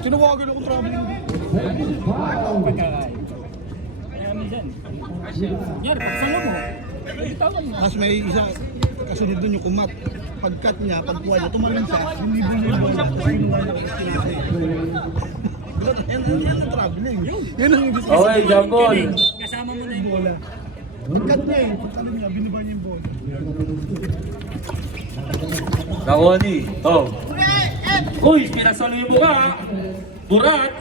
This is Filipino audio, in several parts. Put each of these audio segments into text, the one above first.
Tinawagan akong traveling. Kaya minsan. Yan, pagsalo mo. Bitawan mo. Mas may isa, kasunod dun yung kumat. Pag-cut niya, pag-kuha niya, tumalon siya. Hindi mo nila tapos kinuha niya kasi kinasay. Yan ang traveling. Yan ang gusto. Okay, Jambon. Kasama mo na yung bola. Pag-cut niya eh, pag-ano niya, biniba niya yung bola. Nakuha ni. Oh. Uy, pinasalo yung mukha. Burat.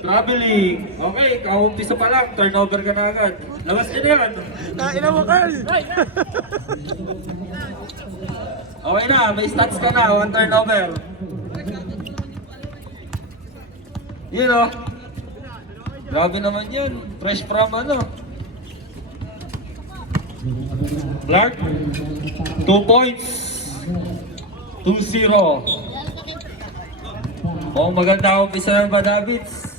Traveling. Okay, kaumpisa pa lang. Turnover ka na agad. Labas ka na yan. Kain na mo, Carl! Okay na, may stats ka na. 1 turnover. Yun o. Grabe naman yun. Fresh from ano. Clark. 2 points. 2-0. Oh, maganda umpisa ng Davids.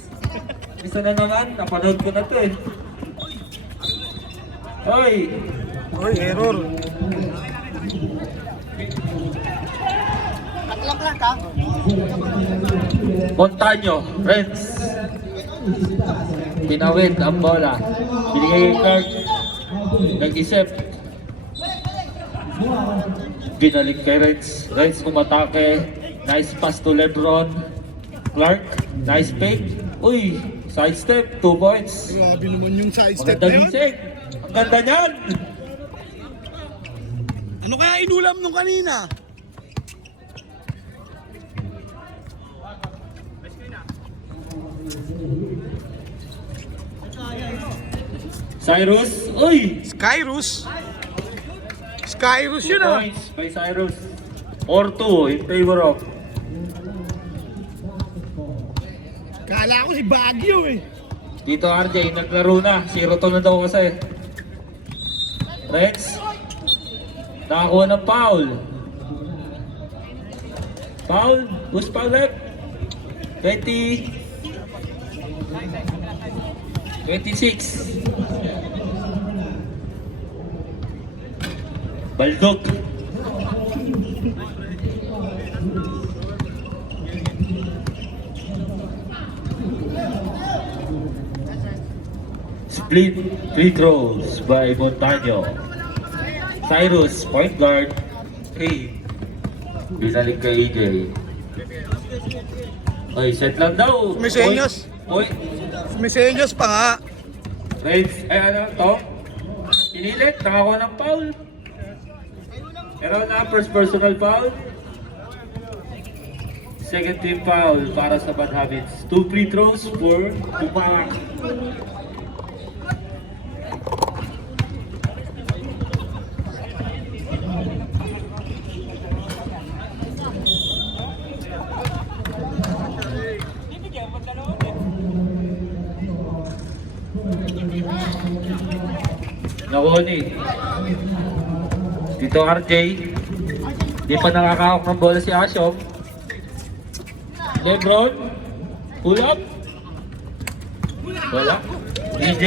Umpisa na naman. Napanood ko na to eh. Hoy! Oy, error. Montaño, Renz. Tinawid ang bola. Binigay yung card. Nag-isip. Binalik kay Renz. Renz umatake. Nice pass to Lebron. Clark, nice fake. Uy, side step, 2 points. Grabe naman yung side step na Maganda yun. gising. Ang ganda niyan. Ano kaya inulam nung kanina? Cyrus, uy! Skyrus? Skyrus 2 yun ah. points by Cyrus. 4-2 in favor of. Kala ko si Baguio eh. Dito RJ, naglaro na. 0-2 na daw kasi. Rex. Nakakuha ng foul. Foul? Who's foul left? 20. 26. Baldog. Split free throws by Montaño. Cyrus, point guard. 3. Binalik kay EJ. Ay, set lang daw. May senyos. Point. May senyos pa nga. Reds, ay ano to? Pinilit, nakakuha ng foul. Pero na, first personal foul. Second team foul para sa Bad Habits. 2 free throws for Tupac. Nawoni. Dito RJ. Di pa nakakahawak ng bola si Ashok. Lebron. Pull up. Wala. EJ.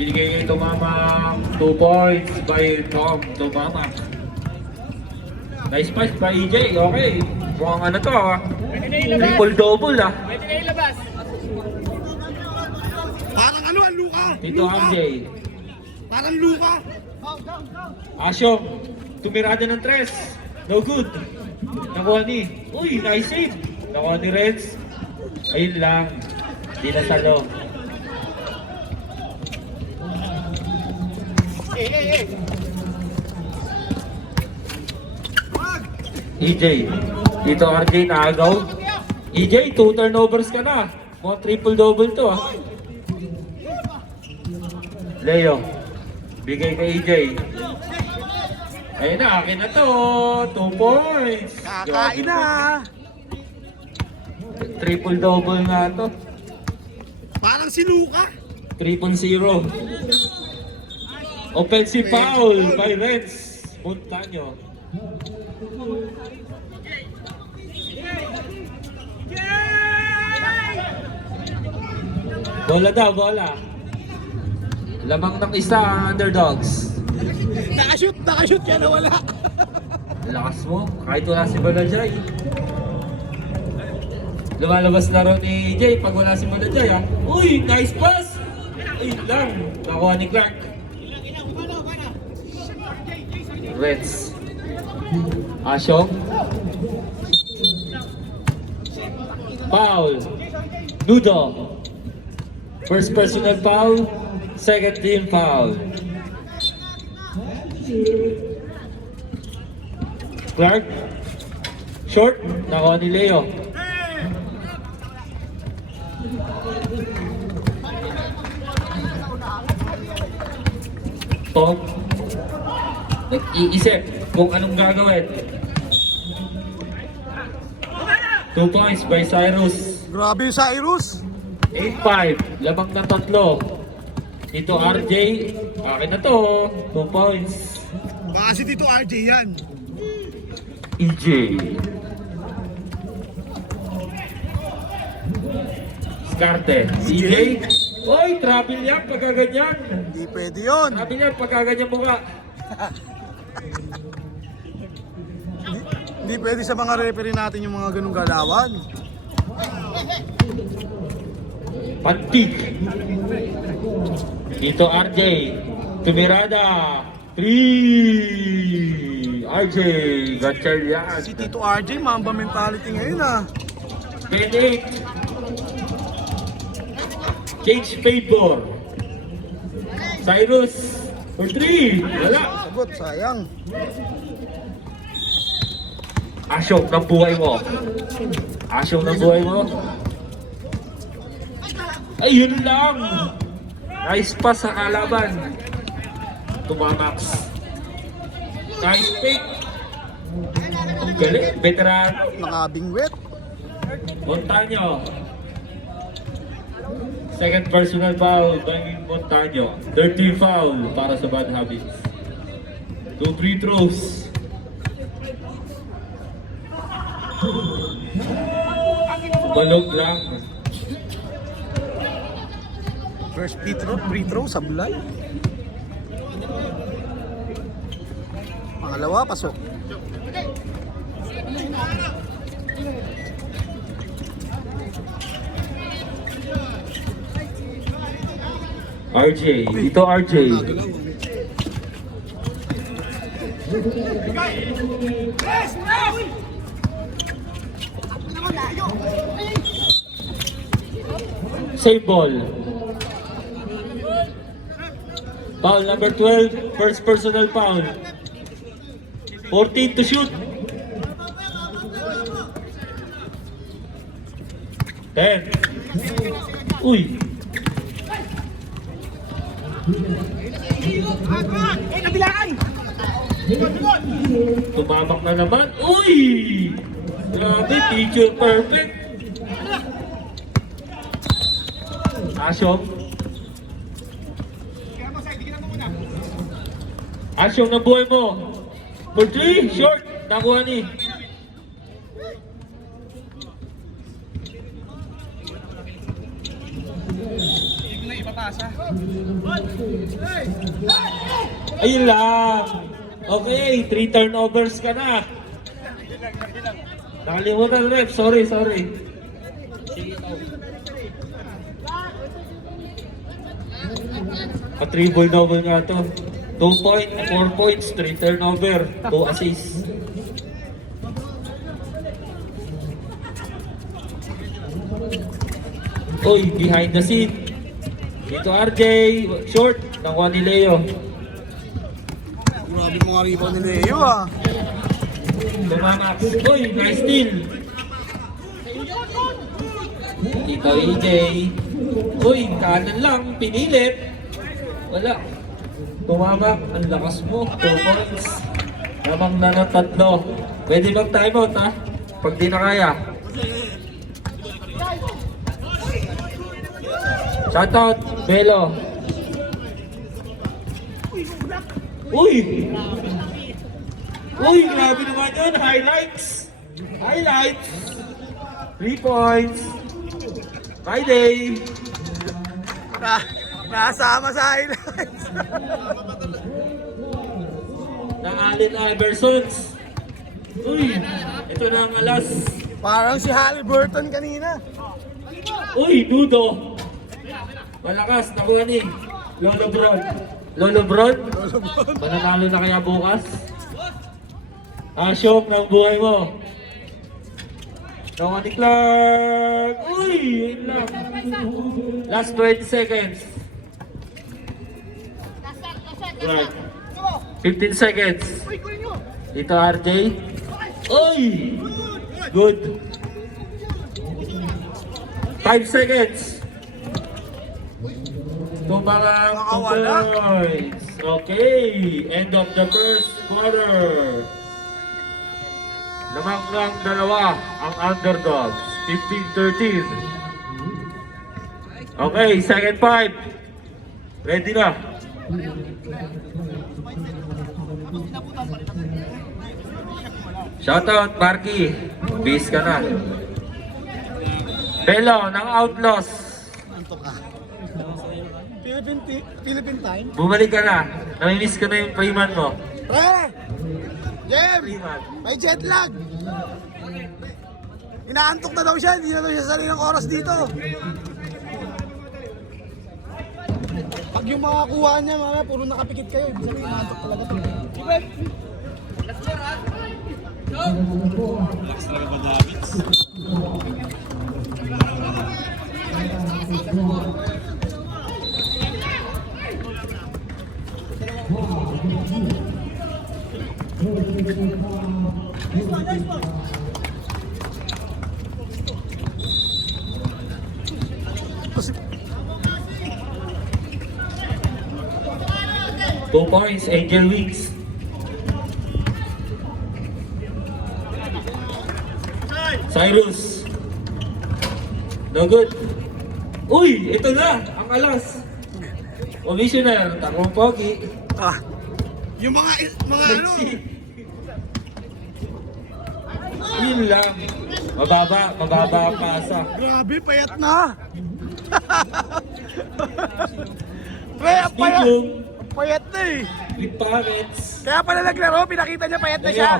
Binigay kay Tumama. 2 points by Tom Tumama. Nice pass by EJ. Okay. Mukhang ano to ah. Triple double ah. Parang ano, ang Luka. Dito RJ. Parang Luka. Ashok, tumirada ng 3. No good. Nakuha ni. Uy, nice save. Nakuha ni Reds. Ayun lang. Di na salo. EJ. Dito RJ naagaw. EJ, 2 turnovers ka na. Mga triple double to ah. Leo. Bigay kay EJ. Ayun na, akin na to. 2 points. Kakain na. Triple double nga to. Parang si Luka. 3-0. Offensive foul by Reds. Montaño. Bola daw, bola. Lamang ng isa ang underdogs. Nakashoot kaya nawala. Lakas mo, kahit wala si Balajay. Lumalabas laro ni Jay pag wala si Manajay ha. Uy, nice pass! Ay lang, nakuha ni Clark. Reds. Asyong. Foul. Nudo. First personal foul, second team foul. Clark. Short, nakuha ni Leo. Tom, nag-iisip kung anong gagawin. 2 points by Cyrus. Grabe yung Cyrus. 8-5, lamang na 3. Dito RJ, akin na to. 2 points. Baka si Tito RJ yan. EJ. Skarte. EJ. Oy, travel yan pagka ganyan. Hindi pwede yun. Travel yan pagka ganyan mukha. Hindi pwede sa mga referee natin yung mga ganung galawan. Pantig. Dito RJ. Tumirada. 3. RJ. Gotcha yan. Si Tito RJ, mamba mentality ngayon ah. Benedict. Change favor. Cyrus. For 3. Wala. Sagot, sayang. Asyong ng buhay mo. Asyong ng buhay mo. Ayun lang. Nice pass sa kalaban. Tumamax. Nice pick. Ang galing. Veterano. Nakabingwit. Montaño. Second personal foul by Montaño. 13 foul para sa bad habits. 2 free throws. Balog lang. First free throw, sablay. Pangalawa, pasok. RJ. Dito RJ. Save ball. Foul number 12, first personal foul. 14 to shoot. 10. Uy. Tumamak na naman. Uy! Grabe, picture perfect. Asyong. Asyong na buhay mo. For 3, short. Nakuha ni. Ayun lang. Okay, 3 turnovers ka na. Nakalimutan ref. Sorry. Pa-triple double nga to. 4 points, 3 turnover, 2 assists. Uy, behind the scene. Dito RJ, short, nakuha ni Leo. Grabe mga rebound ni Leo ah. Tumamax. Uy, nice steal. Dito EJ. Uy, kanan lang, pinilit. Wala. Tumamak, ang lakas mo. 2 points. Lamang na ng 3. Pwede mag timeout ha, pag di na kaya. Shoutout, Belo. Uy! Uy, grabe naman yun. Highlights. 3 points. Friday. Nasama sa highlights. Na Allen Iversons. Uy, ito na ang alas. Parang si Halliburton kanina. Uy, Dudo. Malakas, nakuha ni Lolo Bron. Lolo Bron? Mananalo na kaya bukas? Asyong ng buhay mo. Nakuha ni Clark. Uy, yun lang. Last 20 seconds. Clark. 15 seconds. Dito RJ. Uy! Good. 5 seconds. Ito mga points. Okay. End of the first quarter. Lamang lang dalawa ang underdogs. 15-13. Okay, second 5. Ready na. Shoutout, Marky. Base ka na. Belo ng Outlaws. Philippine time. Bumalik ka na. Namimiss ka na yung Freeman mo. Pre! Jem! Freeman. May jet lag! Inaantok na daw siya, hindi na daw siya sarili ng oras dito. Pag yung makakuha niya, mamaya puro nakapikit kayo, ibig sabihin inaantok talaga to. Two points, Angel Wings. Cyrus. No good. Uy, ito na, ang alas. Commissioner, takong pogi. Ah, yung mga ano, Yun lang. Mababa ang pasa. grabe, payat na. Pre, ang payat. Medium, Ang payat na eh. with parents. Kaya pala naglaro, pinakita niya payat na siya.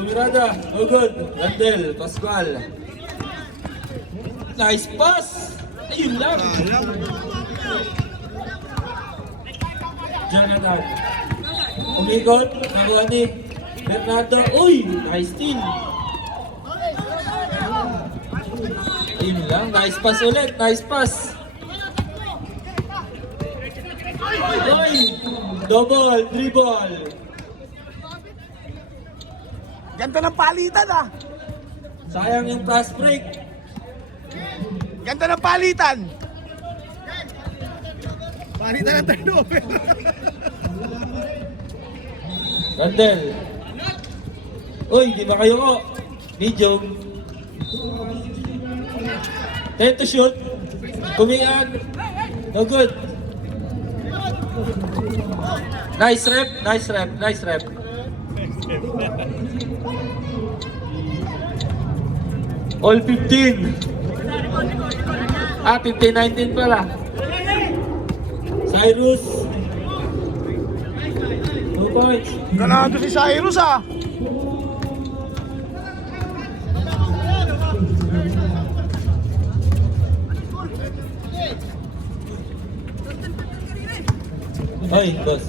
Tumirada, no good. Randel, Pascual. Nice pass. Ayun lang. Jonathan. Umikot, nakuha ni Bernardo. Uy, nice steal. Ayun lang, nice pass ulit, nice pass. Uy, double, dribble. Ganda ng palitan ah. Sayang yung fast break. Ganda ng palitan. Palitan ng turnover. Randel. Uy, di ba kayo ko? Medium. 10 to shoot. Kumian. No good. Nice rep, nice rep, nice rep. All 15. 15-19 pala. Cyrus. 2 points. Ganado si Cyrus ah. Hoy, boss.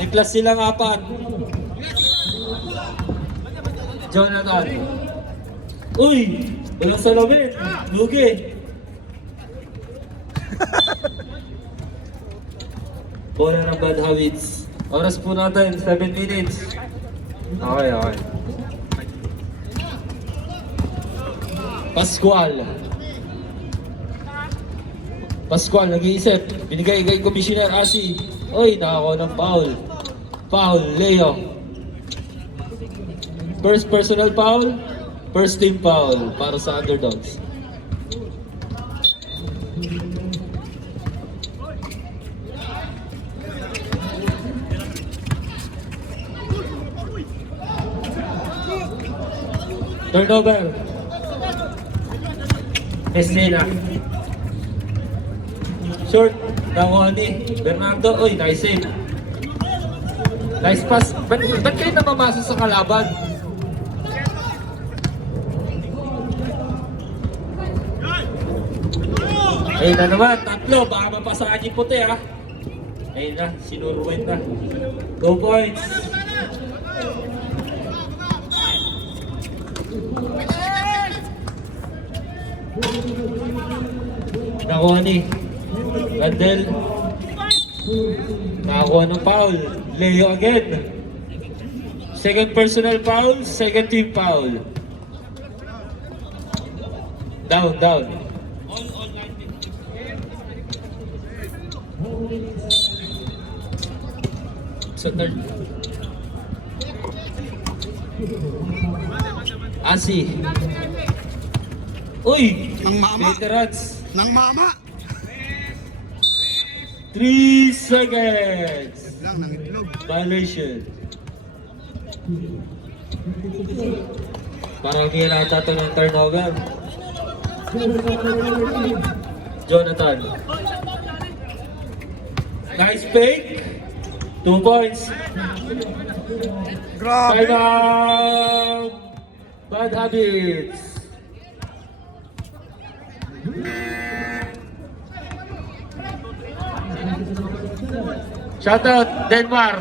May class silang apat. Jonathan. Uy! Walang salamin. Lugi. Bola ng bad habits. Oras po natin, 7 minutes. Okay, okay. Pascual, nag-iisip. Binigay kay Commissioner Asi. Oy, nakako ng foul. Foul, Leo. First personal foul, first team foul para sa underdogs. Turnover. Esnela. Short. Dawani. Bernardo. Uy, nice save. Nice pass. Ba't kayo namamasa sa kalaban? Ayun na naman, tatlo. Baka mapasaan yung puti ha. Ayun na, sinurwin na. 2 points. Nakuha ni Randel. Nakakuha ng foul. Leo again. Second personal foul, second team foul. Down, down. So third. Asi. Uy! Ng mama. Veterans. Ng mama. 3 seconds. Lang, ng itlog. Violation. Parang hindi nata ito ng turnover. Jonathan. Nice fake. 2 points. Grabe. Time out. Bad habits. Shoutout Denmark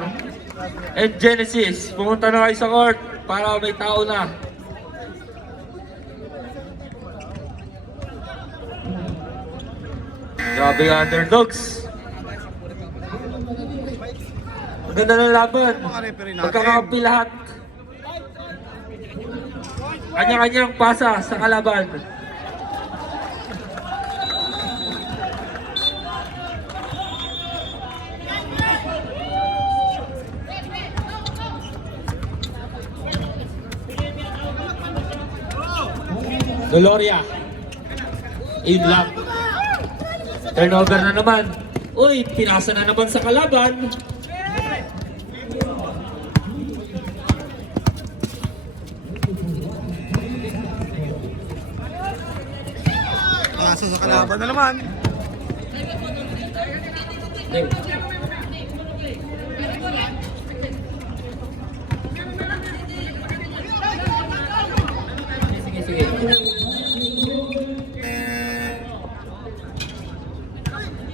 and Genesis. Pumunta na kayo sa court para may tao na. Grabe yung underdogs. Ang ganda ng laban. Mga referee natin. Magkakakampi lahat. Kanya-kanyang pasa sa kalaban. Doloria. In lock. Turnover na naman. Uy, pinasa na naman sa kalaban. Nasa sa kalaban na naman. Sige, sige.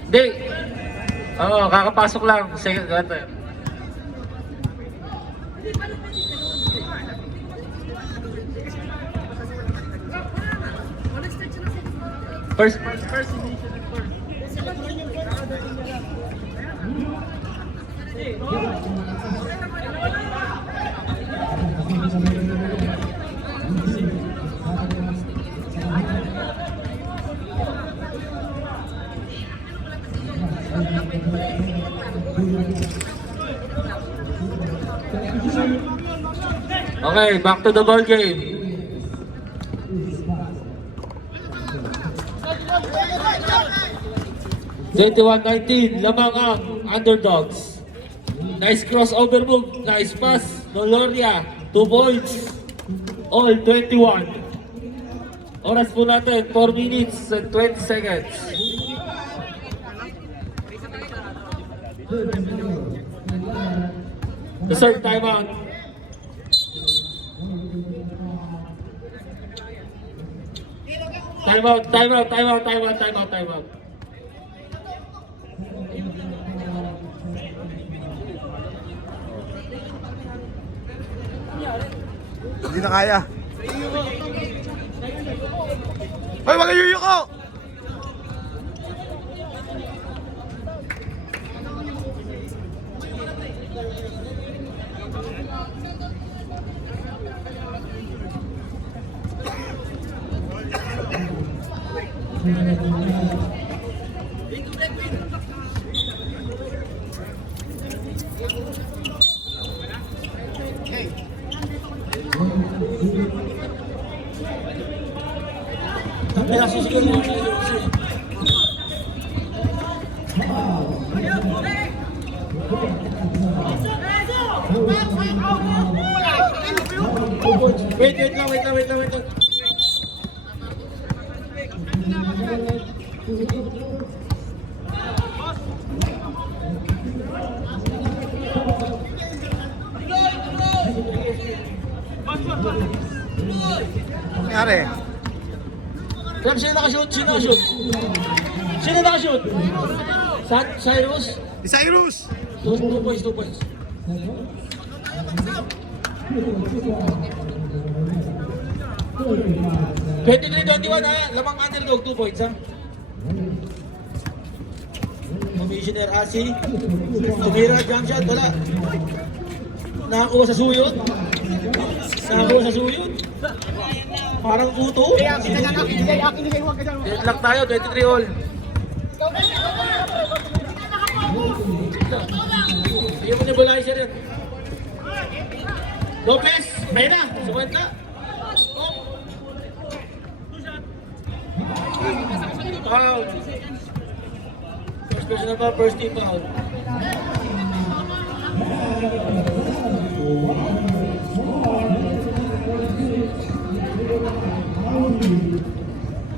Hindi. Oo, kakapasok lang. Second quarter. First Okay, back to the ball game. $21-19, lamang ang underdogs. Nice crossover move, nice pass. Doloria, 2 points. All 21. Oras po natin, 4 minutes and 20 seconds. The third timeout. Timeout. Hindi na kaya. Hoy, wag yung yuko! Wait lang. Jam, sino nakashoot? Sino nakashoot? Sino nakashoot? Cyrus? Cyrus! 2 points, 2 points. (23-21) ha, lamang underdog, 2 points ha. Commissioner Asi, tumira, jump shot, wala. Nakakuha sa suyod. Nakakuha sa suyod. Parang kuto. Deadlock tayo, 23 all. Ayaw mo na balizer yan. Lopez, may na, sumanta. Foul. First person na ba, first team foul.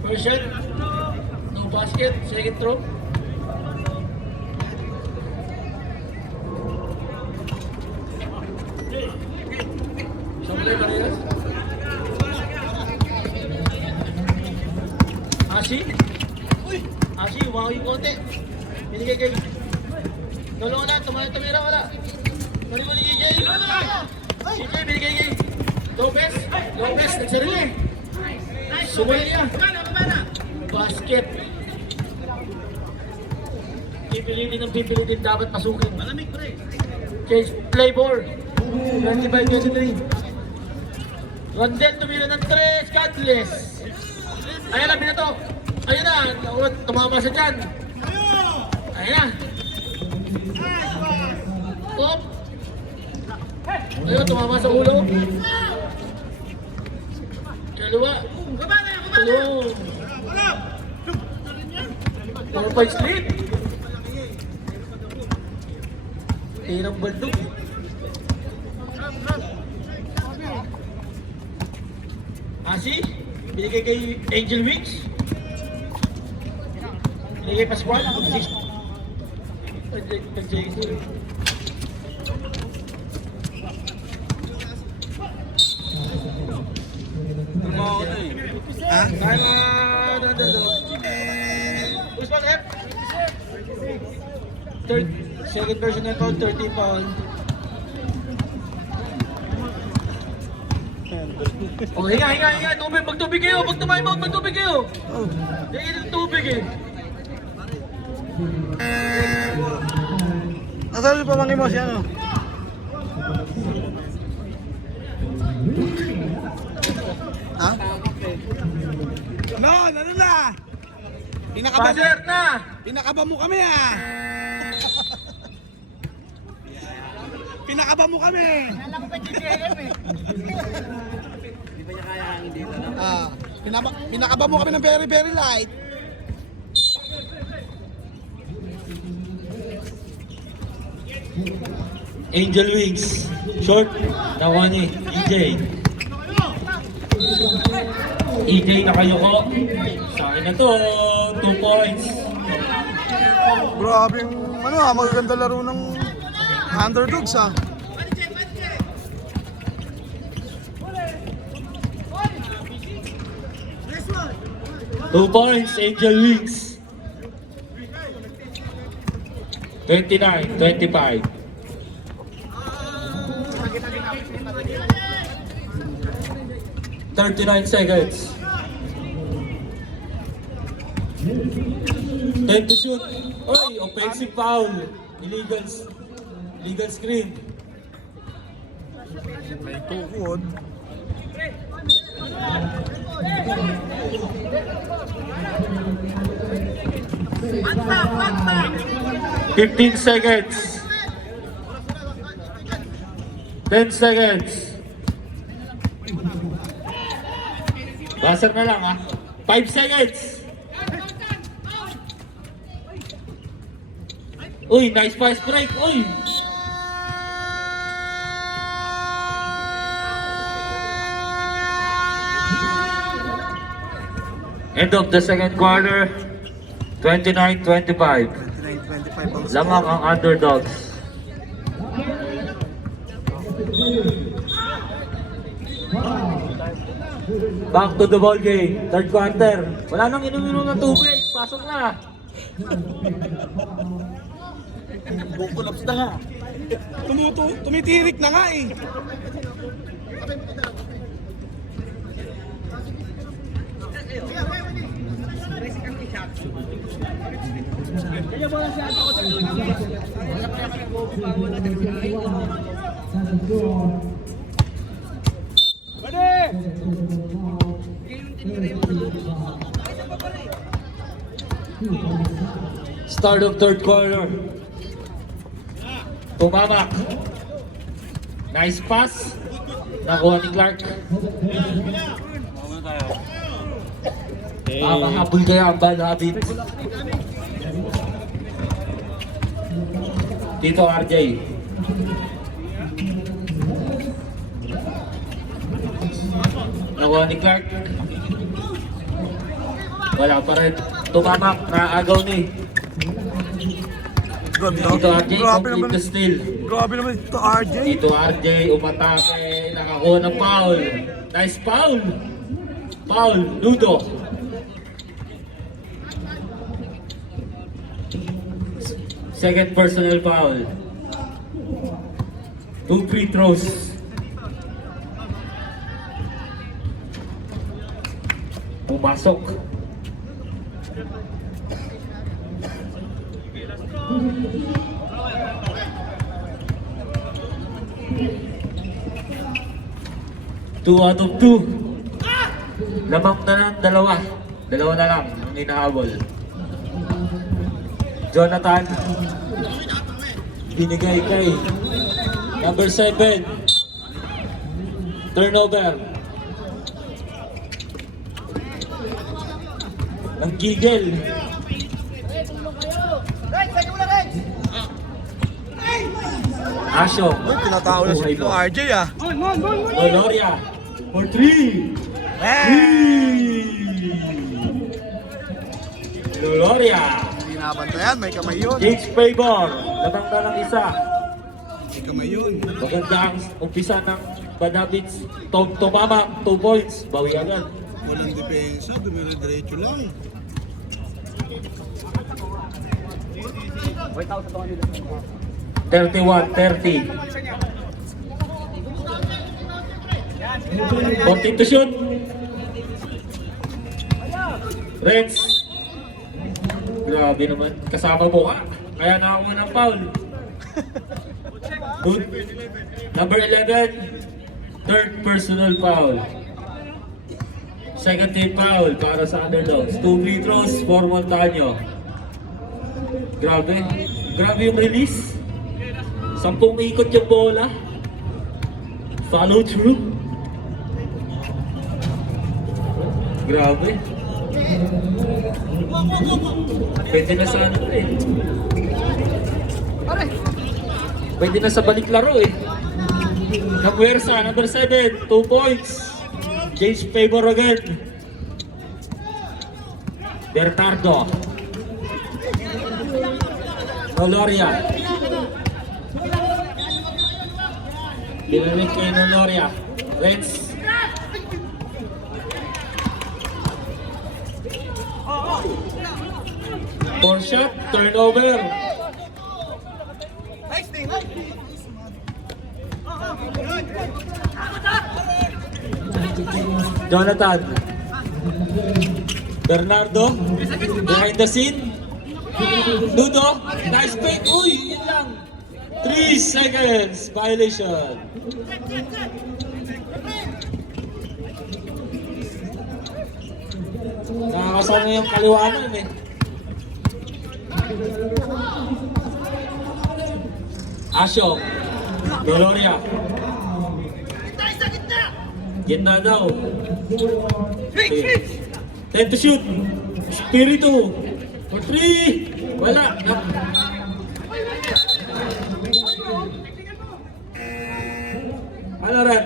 First shot, no basket, second throw. Sampai Carreras. Asi, umawi yung konti. Binigay kay... Dalawa na, tumira, wala. Mali mo ni JJ. JJ, binigay kay... Lopez, nagsarili. Sumalia. Basket. Pipilitin dapat pasukin. Malamig pre. Change play ball. 25-23. Rondel tumira ng 3, Scandless. Ayan na, binato. Ayun na, tumama sa dyan. Ayun na. Top. Ayun, tumama sa ulo. Kaliwa. Tulong. 4 points lead. Tirang baldog. Asi, binigay kay Angel Wings. Binigay Pascual. Pag-JC. Kaya Usman F. Second version na foul, 13 foul. Oh, hinga. Tubig, magtubig kayo. Pag time out, magtubig kayo. Hingi ng tubig eh. Nasaan yung pamangin mo siya, no? Ha? No, ano na? Buzzer na! Pinakaba mo kami ah! Pinakaba mo kami! Alam ko pa GGM eh. Pinakaba mo kami ng very very light. Angel Wings. Short. Nakuha ni EJ. EJ nakayoko. Sa akin na to. 2 points. Grabe yung magaganda laro ng underdogs ah. Two points, Angel Wings. 29-25. 39 seconds. 10 to shoot. Oy, offensive foul. Illegal screen. May tukod. Basta. 15 seconds. 10 seconds. Buzzer na lang 5 seconds. Uy, nice fast break. Uy. End of the second quarter. 29-25. 29-25. Lamang ang underdogs. Back to the ball game. Third quarter. Wala nang inom-inom ng tubig. Pasok na. Bukulaps na nga. Tumitirik na nga eh. Start of third quarter. Tumamak. Nice pass. Nakuha ni Clark. Mahabol kaya ang bad habit. Dito RJ. Nakuha ni Clark. Wala pa rin. Tumamak. Naagaw ni. Grabe Dito RJ. Complete the steal. Grabe naman ito RJ. Dito RJ. Umatake. Nakakuha ng foul. Nice foul. Foul. Ludo. Second personal foul. 2 free throws. Pumasok. Two out of two. Lamang na lang dalawa. Dalawa na lang ang inahabol. Jonathan. Binigay kay number 7. Turnover. Nagkigil. Asyo. Tinatao na si RJ ah. Gloria. For 3. Gloria. Hindi nabantayan, may kamay yun. Gage Favor. Lamang na lang isa. May kamay yun. Maganda ang umpisa ng Banabits. Tumama, 2 points. Bawi agad. Walang depensa, dumire-diretso lang. Wait out sa ito kanila. 31-30. 14 to shoot. Reds. Grabe naman. Kasama mo ka. Kaya nakakuha ng foul. Good. Number 11. Third personal foul. Second team foul para sa underdogs. 2 free throws for Montaño. Grabe. Grabe yung release. 10 ikot yung bola. Follow through. Grabe. Pwede na sa ano eh. Pwede na sa balik laro eh. Kapuwersa, number 7, 2 points. Gage Favor again. Bernardo. Gloria. Dinamit kay Gloria. Let's. Four shot, turnover. Jonathan. Bernardo. Behind the scene. Ludo. Nice fake. Uy, yun lang. 3 seconds. Violation. Nakakasama yung kaliwanan eh. Asyo. Gloria. Gitna daw. 10 to shoot. Spiritu. For 3. Wala. Ano rin?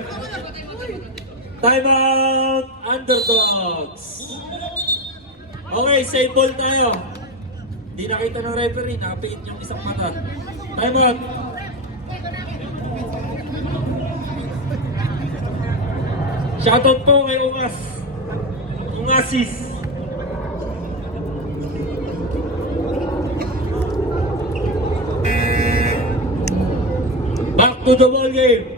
Timeout. Underdogs. Okay, save ball tayo. Hindi nakita ng referee. Nakapiit yung isang mata. Timeout. Shoutout po kay Ungas. Ungasis. Back to the ball game.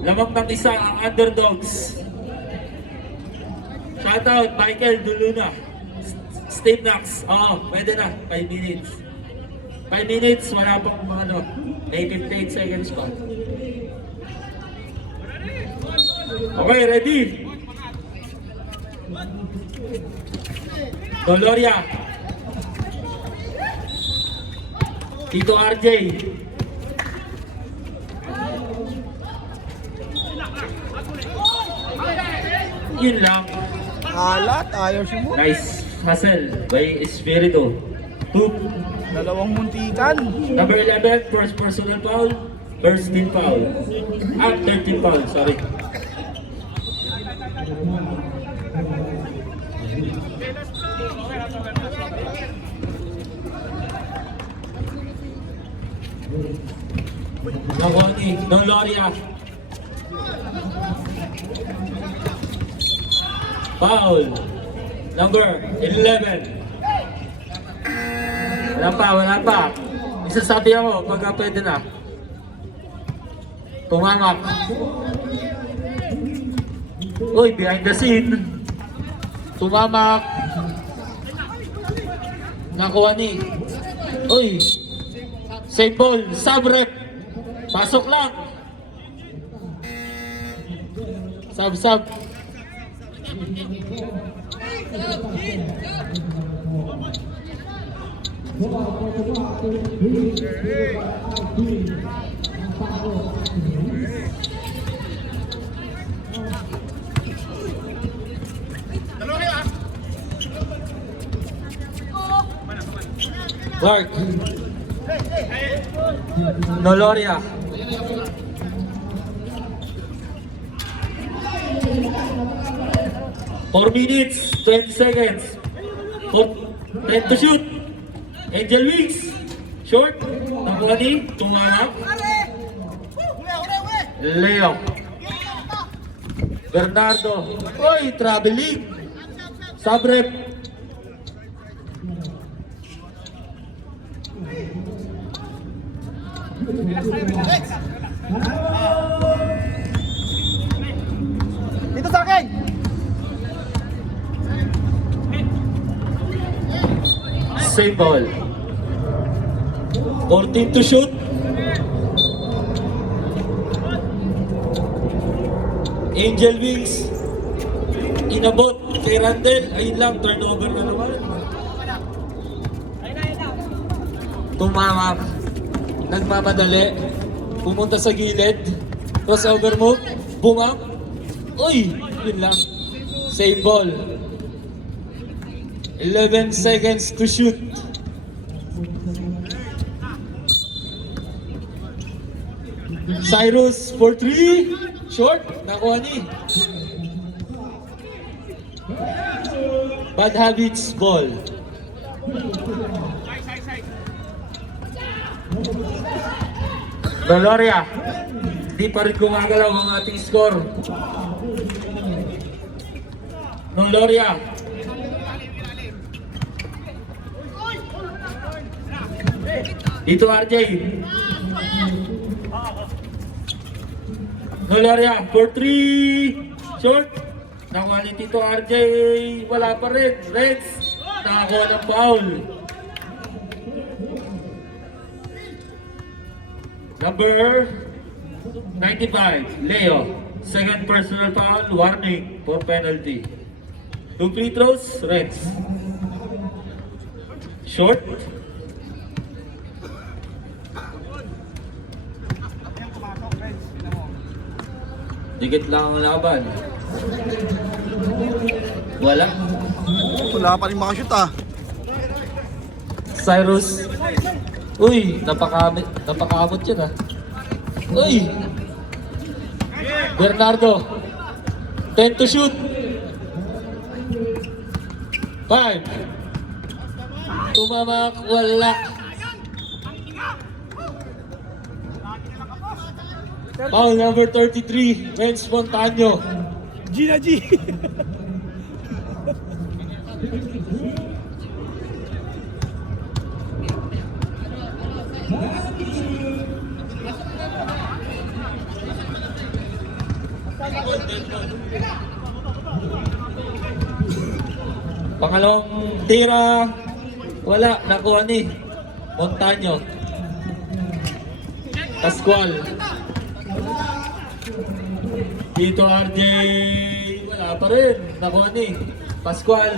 Lamang ng isa ang underdogs. Shoutout Michael Duluna. Steve Knox. Oo, pwede na. 5 minutes. 5 minutes, wala pang ano, may 58 seconds pa. Okay, ready? Doloria. Tito RJ. Yun lang. Alat, ayaw siya mo. Nice hustle by Espiritu. 2. Dalawang muntikan. Number 11, first personal foul. First team foul. 13 foul, sorry. Nawani, Doloria. Foul. Number 11. Wala pa. Isasabi ako pagka pwede na. Tumamak. Uy, behind the scene. Tumamak. Nakuha ni. Uy. Save ball. Sub-rep. Pasok lang. Sub. Clark. Noloria. Four minutes, 20 seconds. 10 to shoot. Angel Wings. Short. Nakuha ni. Tumanap. Leo. Bernardo. Oy, traveling. Sabrep. Dito sa akin. Same ball. 14 to shoot. Angel Wings. Inabot kay Randel. Ayun lang, turnover na naman. Tumamak. Nagmamadali. Pumunta sa gilid. Crossover move. Bumang. Uy! Yun lang. Same ball. 11 seconds to shoot. Cyrus for 3. Short. Nakuha ni. Bad habits ball. Doloria. Di pa rin gumagalaw ang ating score. Doloria. Dito RJ. Doloria for 3. Short. Nakuha ni Tito RJ. Wala pa rin. Reds. Nakakuha ng foul. Number 95, Leo. Second personal foul, warning for penalty. 2 free throws, Reds. Short. Dikit lang ang laban. Wala. Wala pa rin makashoot ah. Cyrus. Uy, napakamot yan ah. Uy! Bernardo. 10 to shoot. 5. Tumamak, wala. Foul number 33, Renz Montaño. G na G. Pangalawang tira, wala, nakuha ni Montaño. Pascual. Dito RJ, wala pa rin, nakuha ni Pascual.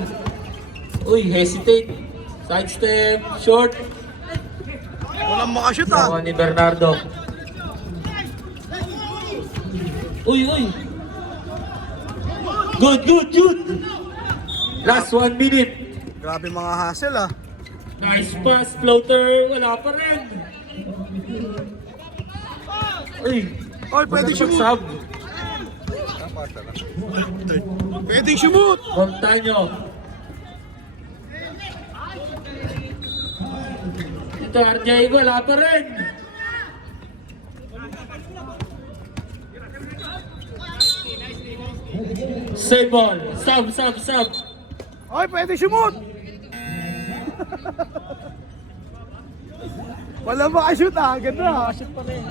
Uy, hesitate. Side step, short. Walang makashoot ah. Nakuha ni Bernardo. Uy, uy. Good. Last 1 minute. Grabe mga hassle ah. Nice pass, floater, wala pa rin. Uy, Oy, pwede shoot. sub. Pwedeng shoot. Montaño. Ito RJ, wala pa rin. Save ball. Sub. Oy, pwede shoot. Wala makashoot ah. Ganda ah. Shoot pa rin.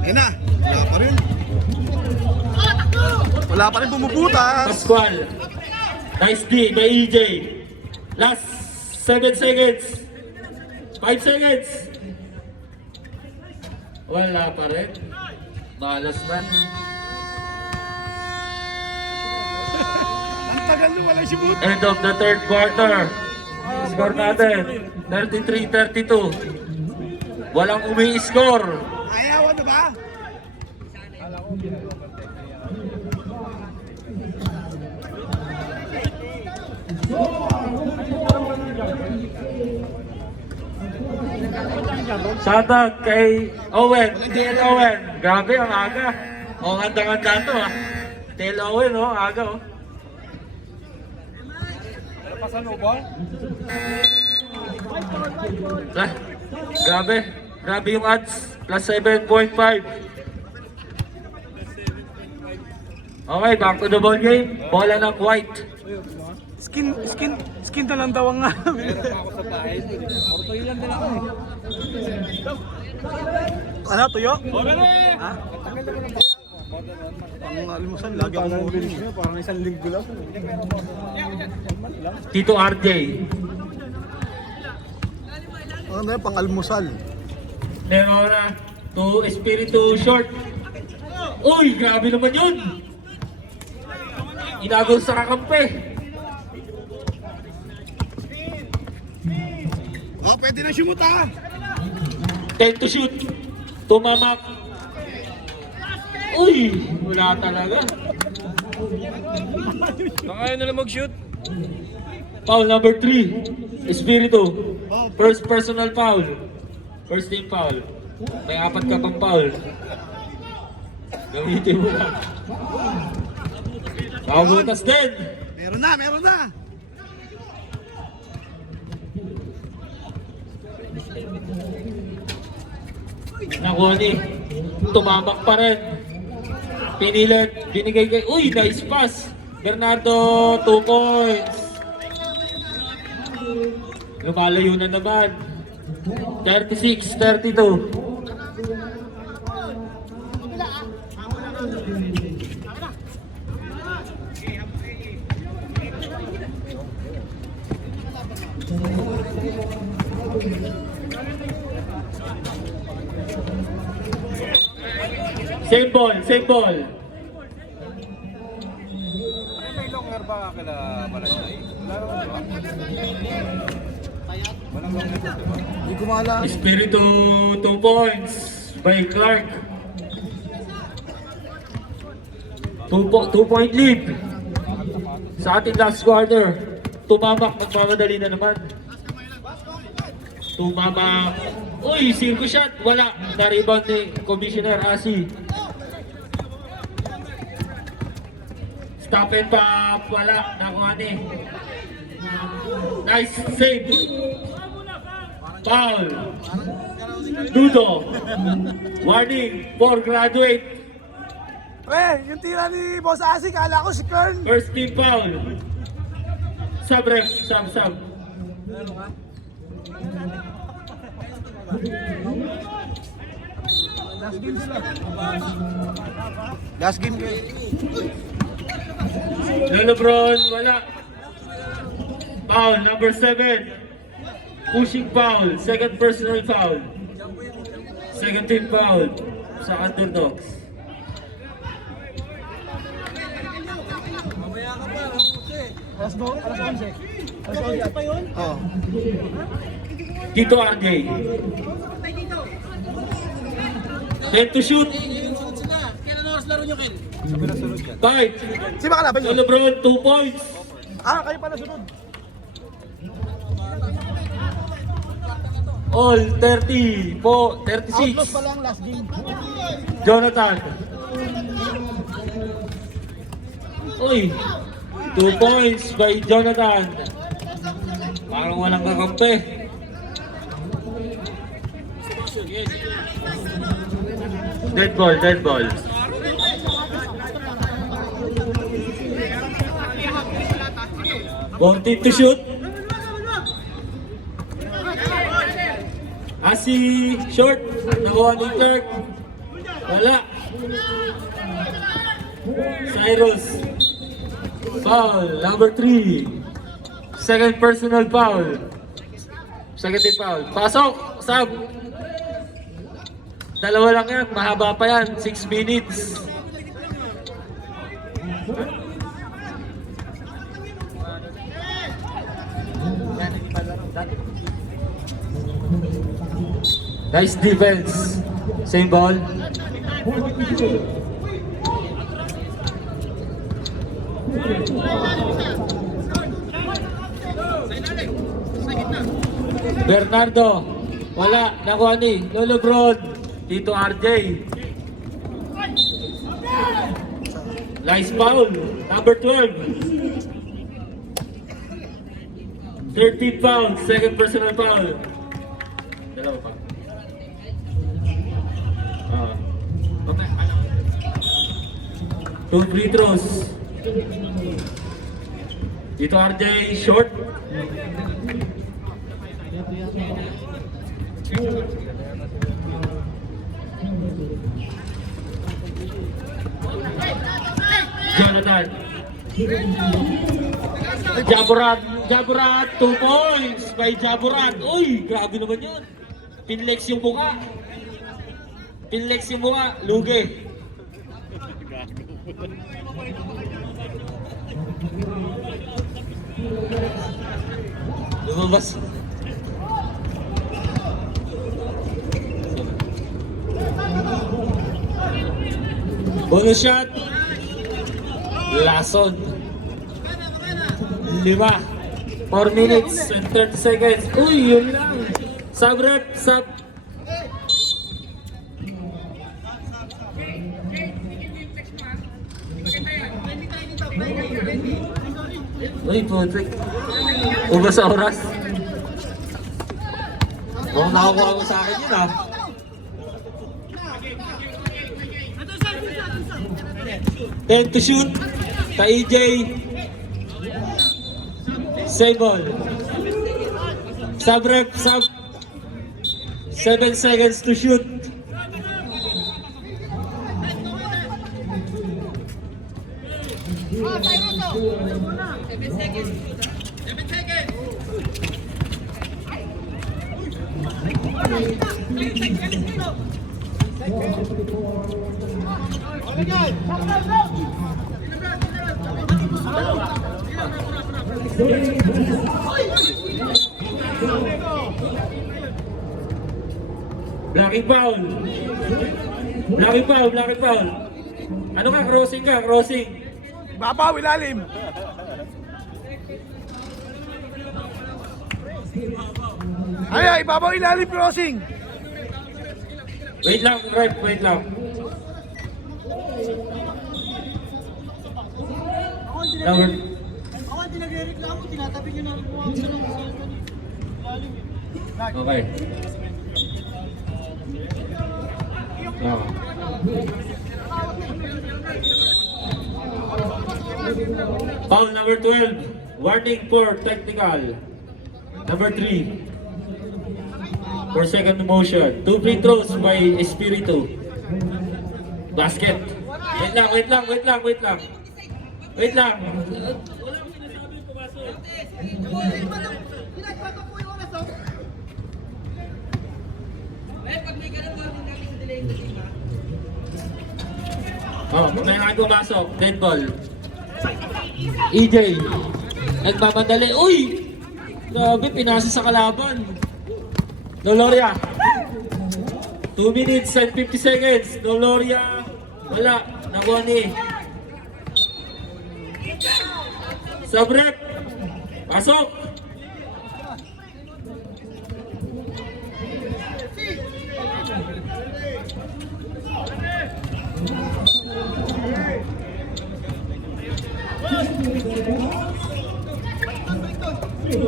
Ayun na. Wala pa rin. Wala pa rin bumubutas. Pascual. Nice D by EJ. Last 7 seconds. 5 seconds. Wala pa rin. Balas na. Ang tagal na wala shoot. End of the third quarter. Score natin. 33-32. Walang umi-score. Ayawan na ba? Shoutout kay Owen, TL Owen. Grabe ang aga. O, handa-handa to ah. TL Owen oh, aga oh. Ah, grabe yung odds. Plus 7.5. Okay, back to the ball game. Bola ng white. Skin na lang daw ang Ano, tuyo? Ha? Ang alimusan, lagi akong ulinis niya, parang isang linggo lang. Tito RJ. Ano na, pang almusal. Meron na to Espiritu short. Uy, grabe naman yun. Inagol sa kakampi. Oh, pwede na shoot ah! 10 to shoot. Tumamak. Uy, wala talaga. Baka ayaw na lang mag-shoot. Foul number 3. Espiritu. First personal foul. First team foul. May 4 ka pang foul. Gamitin mo lang. Nakabutas din. Meron na! Nakuha ni. Tumamak pa rin. Pinilit. Binigay kay... Uy, nice pass. Bernardo, 2 points. Lumalayo na naman. 36-32. Same ball. May longer ba kala Malasay? Wala naman ba? Walang longer ba? Hindi ko maalala. Espiritu 2 points by Clark. 2 point lead sa ating last quarter. Tumamak, magmamadali na naman. Tumamak. Uy, silver shot. Wala. Na-rebound ni Commissioner Asi. Stop and pop. Wala. Nakuha ni Nice save. Foul. Dudo. Warning for graduate. Pre, yung tira ni Boss Asi, kala ko si Kern. First team foul. Sub ref. Sub. Last game kayo. LeBron, wala. Foul, number 7. Pushing foul, second personal foul. Second team foul sa Underdogs. Alas 11. Alas 11 pa yun? Oo. Tito RJ. 10 to shoot. Five. Sino ba kalaban nyo? LeBron, 2 points. Ah, kayo pala sunod. All 30 po, Outlaws 36. pa lang last game. Jonathan. Uy, 2 points by Jonathan. Parang walang kakampi. Dead ball. Wanted to shoot. Asi short. Nakuha ni Clark. Wala. Cyrus. Foul. Number 3. Second personal foul. Second team foul. Pasok. Sub. Dalawa lang yan. Mahaba pa yan. 6 minutes. Nice defense. Same ball. Bernardo. Wala. Nakuha ni LeBron. Tito RJ. Nice foul. Number 12. 13 foul. Second personal foul. Dalawa pa. Okay. 2 free throws. Tito RJ short. Jonathan. Jaborat, 2 points by Jaborat. Uy, grabe naman yun. Pinlex yung mukha. Lugi. Lumabas. Bonus shot. Lason. 5. 4 minutes and 30 seconds. Uy, yun lang. Sub. Uy, putik. Ubas sa oras. Mukhang nakakuha mo sa akin yun ah. Ten to shoot. Ka EJ. Save ball. Sub. 7 seconds to shoot. Blocking foul. Ano ka? Crossing. Babaw, ilalim. Ay, ibabaw ilalim crossing. Wait lang, ref, wait lang. Number... Okay. Oh. Foul number 12. Warning for technical. Number 3. For second motion. 2 free throws by Espiritu. Basket. Wait lang. Wait lang. Wala akong sinasabing pumasok. Oh, may nga pumasok. Dead ball. EJ. Nagmamadali. Uy! Grabe, pinasa sa kalaban. Noloria. 2 minutes and 50 seconds. Noloria. Wala. Nakuha ni. Sabrep. Pasok.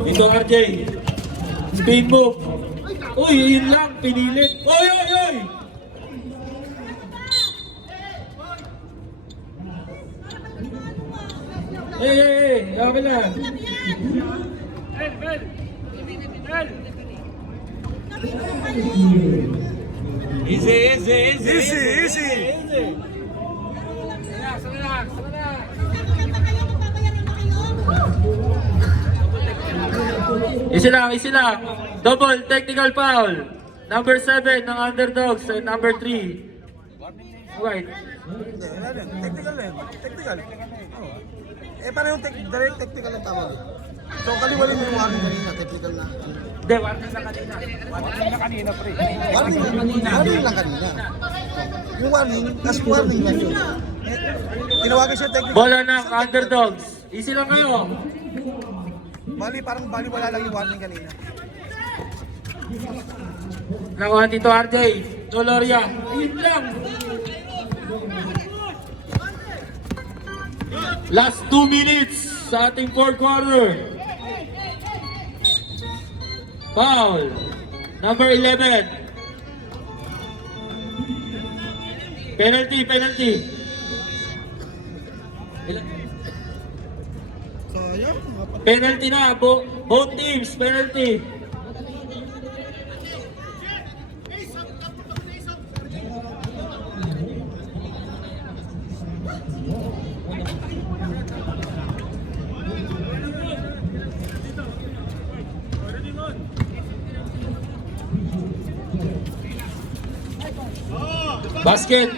Dito RJ. Spin move. Uy, yun lang. Pinilit. Oy, oy, oy! Hey! Yakin na. Easy. Easy lang. Double technical foul. Number 7 ng Underdogs and number 3. Right. Technical na yun. Technical. Oo. Parehong direct technical ang tawag. So, kaliwalin mo yung warning kanina, technical na. Hindi, warning lang kanina. Warning lang kanina. Yung warning, as warning lang yun. Tinawagan siya technical. Bola ng Underdogs. Easy lang kayo. Parang wala lang yung warning kanina. Nakuha dito RJ. Noloria. Ayun lang. Last 2 minutes sa ating fourth quarter. Foul. Number 11. Penalty. Sayang. Penalty na. Both teams, penalty. Basket.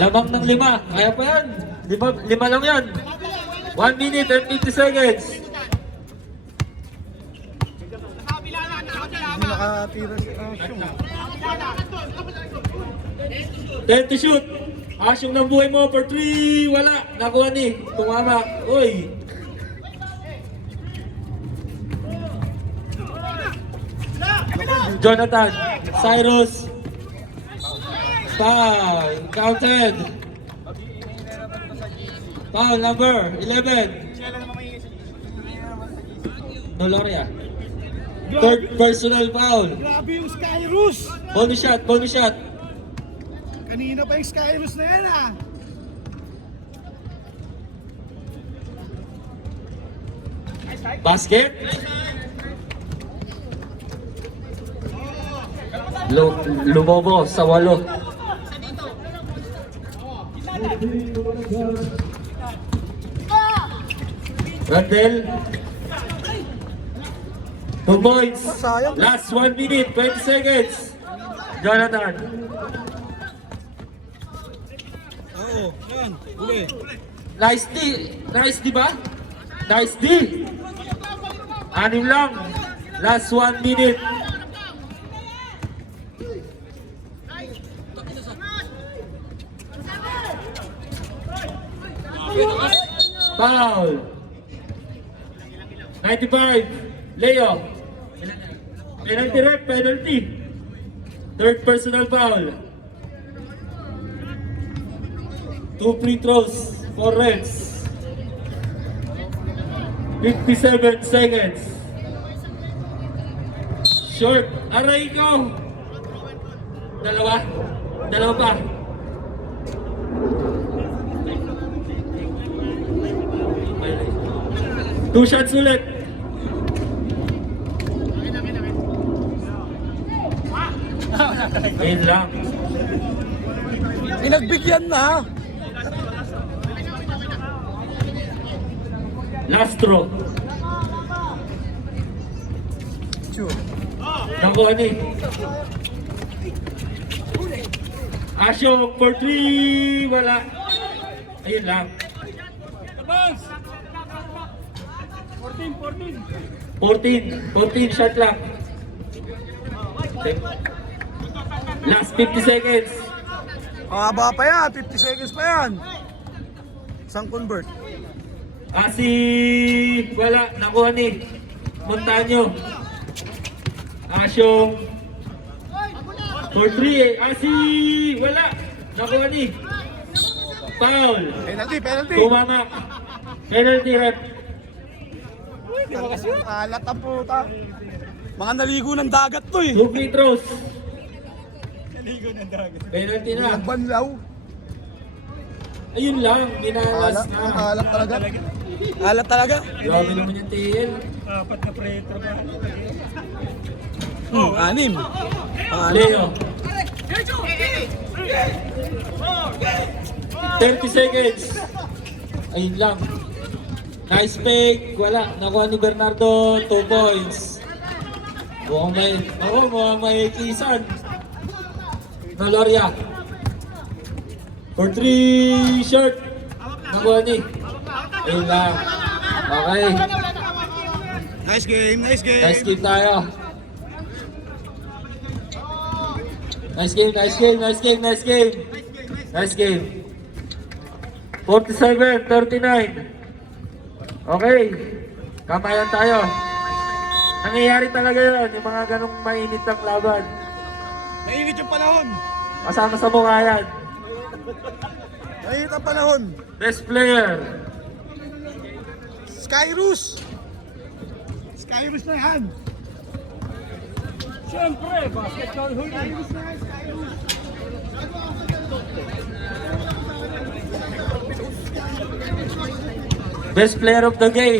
Lamang ng 5. Kaya pa yan. 5 lang yan. 1 minute and 50 seconds. Hindi nakatira si Asyong. 10 to shoot. Asyong ng buhay mo for 3. Wala. Nakuha ni. Tumama. Uy. Jonathan. Cyrus. Foul. Counted. Foul number 11. Noloria. Third personal foul. Grabe yung Skyrus! Bonus shot. Kanina pa yung Skyrus na yan ah! Basket. Lumobo sa 8. Randel. 2 points. Last 1 minute, 20 seconds. Jonathan. Oo, yan. Uli. Nice D ba? Nice D. 6 lang. Last 1 minute. Foul. 95. Leo. Penalty. Third personal foul. 2 free throws for Reds. 57 seconds. Short. Aray ko. Dalawa. Dalawa pa. Two shots ulit. Ayun lang. Pinagbigyan na. Last throw. Naku, ano eh. Asyong for 3. Wala. Ayun lang. Abang! 14 shot lang. Last 50 seconds. Haba pa yan, 50 seconds pa yan. Isang convert. Asi, wala, nakuha ni Montaño. Asyong for 3 Asi, wala, nakuha ni foul. Penalty, penalty. Tumama. Penalty rep. Alat ang puta. Mga naligo ng dagat to eh. 2 free throws. Penalty na. Nagbanlaw. Ayun lang, minalas Alat, na. alat talaga. Alat talaga. Grabe naman yung TL. Apat na preto ba? 6. Leo. 30 seconds. Ayun lang. Nice fake. Wala. Nakuha ni Bernardo. 2 points. Mukhang may kisan. Naloria. For 3 short. Nakuha ni. Ayun lang. Okay. Nice game, nice game. Nice game tayo. Nice game, nice game, nice game, nice game. Nice game. 47-39. Okay. Kamayan tayo. Nangyayari talaga yun, yung mga ganong mainit ang laban. Mainit yung panahon. Kasama sa mukha yan. Mainit ang panahon. Best player. Skyrus. Skyrus na yan. Siyempre, basketball hoodie. Best player of the game.